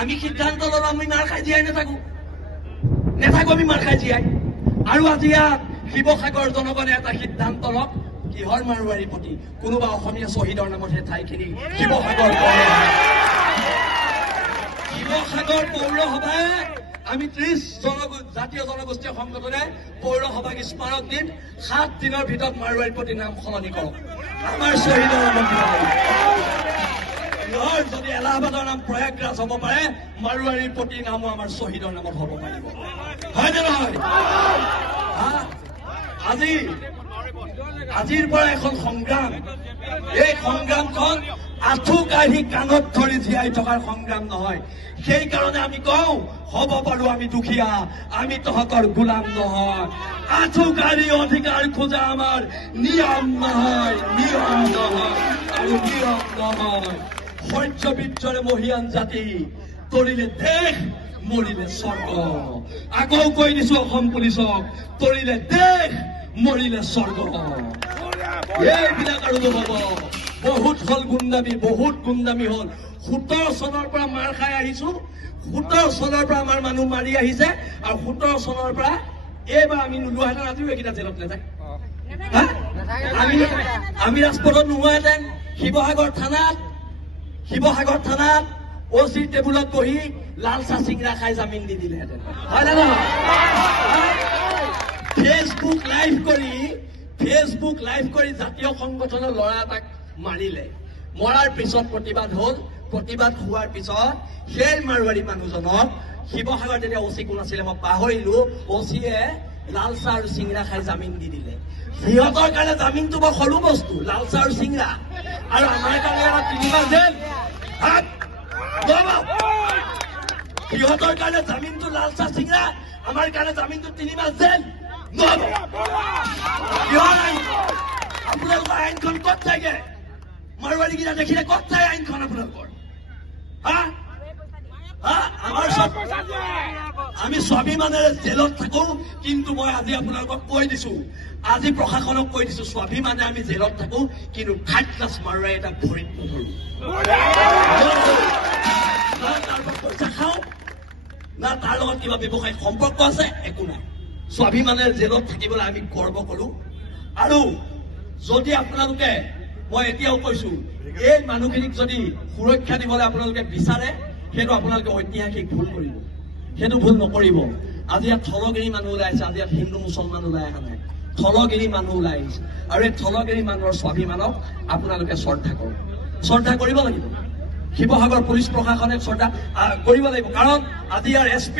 আমি সিদ্ধান্ত ল'লো আমি মাৰ খাই জীয়াই নেথাকো আমি মাৰ খাই জীয়াই। আৰু আজি ইয়াত শিৱসাগৰ জনগণে এটা সিদ্ধান্ত লওক, কিহৰ মাৰোৱাৰী প্ৰতি কোনোবা অসমীয়া শ্বহীদৰ নামত সেই ঠাইখিনি শিৱসাগৰ পৌৰসভাই আমি 30 জাতীয় জনগোষ্ঠীয় সংগঠনে পৌৰসভাক স্মাৰক দিম 7 দিনৰ ভিতৰত মাৰোৱাৰীৰ প্ৰতি নাম সলনি কৰক, আমাৰ শ্বহীদৰ নামত যদি এলাহাবাদৰ নাম প্ৰয়াগৰাজ হ'ব পাৰে, মাৰোৱাৰীৰ প্ৰতি নামো আমাৰ শ্বহীদৰ নামত হ'ব পাৰিব, হয় নে নহয়? আজিৰ পৰা এখন সংগ্ৰাম, এই সংগ্ৰামখন আঁঠু কাঢ়ি কাণত ধৰি জীয়াই থকাৰ সংগ্ৰাম নহয়। সেইকাৰণে আমি কওঁ, হ'ব পাৰো আমি দুখীয়া, আমি তহঁতৰ গোলাম নহয়। আঁঠু কাঢ়ি অধিকাৰ খোজা আমাৰ নিয়ম নহয় আৰু নিয়ম নহয়। শৌৰ্য বীৰ্যৰে মহীয়ান জাতি, তৰিলে দেশ মৰিলে স্বৰ্গ। আকৌ কৈ দিছো অসম পুলিচক, তৰিলে দেশ মৰিলে স্বৰ্গ। এইবিলাক আৰু নহব। বহুত হল গুণ্ডামী, বহুত গুণ্ডামী হল। 17 চনৰ পৰা মাৰ খাই আহিছো, 17 চনৰ পৰা আমাৰ মানুহ মাৰি আহিছে, আৰু 17 চনৰ পৰা এইবাৰ আমি নোলোৱাহেঁতেন আজিও এইকেইটা জেলত নাথাকে। আমি ৰাজপথত নোহোৱাহেঁতেন শিৱসাগৰ থানাত অচি টেবুলত বহি লাল চাহ চিংৰা খাই জামিন দি দিলেহেঁতেন, হয় নে নহয়? ফেচবুক লাইভ কৰি জাতীয় সংগঠনৰ ল'ৰা এটাক মাৰিলে, মৰাৰ পিছত প্ৰতিবাদ হল। প্ৰতিবাদ হোৱাৰ পিছত সেই মাৰোৱাৰী মানুহজনক শিৱসাগৰ যেতিয়া অচি কোন আছিলে মই পাহৰিলো, অচিয়ে লাল চাহ আৰু চিংৰা খাই জামিন দি দিলে। সিহঁতৰ কাৰণে জামিনটো বৰ সৰু বস্তু, লাল চাহ আৰু চিংৰা, আৰু আমাৰ কাৰণে এটা 3 মাহ জেল। সিহঁতৰ কাৰণে জামিনটো লাল চাহ চিংৰা, আমাৰ কাৰণে জামিনটো 3 মাহ জেল। আপোনালোকৰ আইনখন ক'ত থাকে? মাৰোৱাৰীকেইটা দেখিলে ক'ত যায় আইনখন আপোনালোকৰ? আমি স্বাভিমানেৰে জেলত থাকো, কিন্তু মই আজি আপোনালোকক কৈ দিছো, আজি প্ৰশাসনক কৈ দিছো, স্বাভিমানে আমি জেলত থাকো, কিন্তু 3rd ক্লাছ মাৰোৱাৰী এটা ভৰিত নধৰো। না তাৰ পৰা পইচা খাওঁ, না তাৰ লগত কিবা ব্যৱসায়িক সম্পৰ্ক আছে, একো নাই। স্বাভিমানেৰে জেলত থাকিবলৈ আমি গৰ্ব কৰো। আৰু যদি আপোনালোকে, মই এতিয়াও কৈছো, এই মানুহখিনিক যদি সুৰক্ষা দিবলৈ আপোনালোকে বিচাৰে, সেইটো আপোনালোকে ঐতিহাসিক ভুল কৰিব, সেইটো ভুল নকৰিব। আজি ইয়াত থলগিৰি মানুহ ওলাই আহিছে, আজি ইয়াত হিন্দু মুছলমান ওলাই অহা নাই, থলগিৰি মানুহ ওলাই আহিছে। আৰু এই থলগিৰি মানুহৰ স্বাভিমানক আপোনালোকে শ্ৰদ্ধা কৰক, শ্ৰদ্ধা কৰিব লাগিব। শিৱসাগৰ পুলিচ প্ৰশাসনে শ্ৰদ্ধা কৰিব লাগিব, কাৰণ আজি ইয়াৰ SP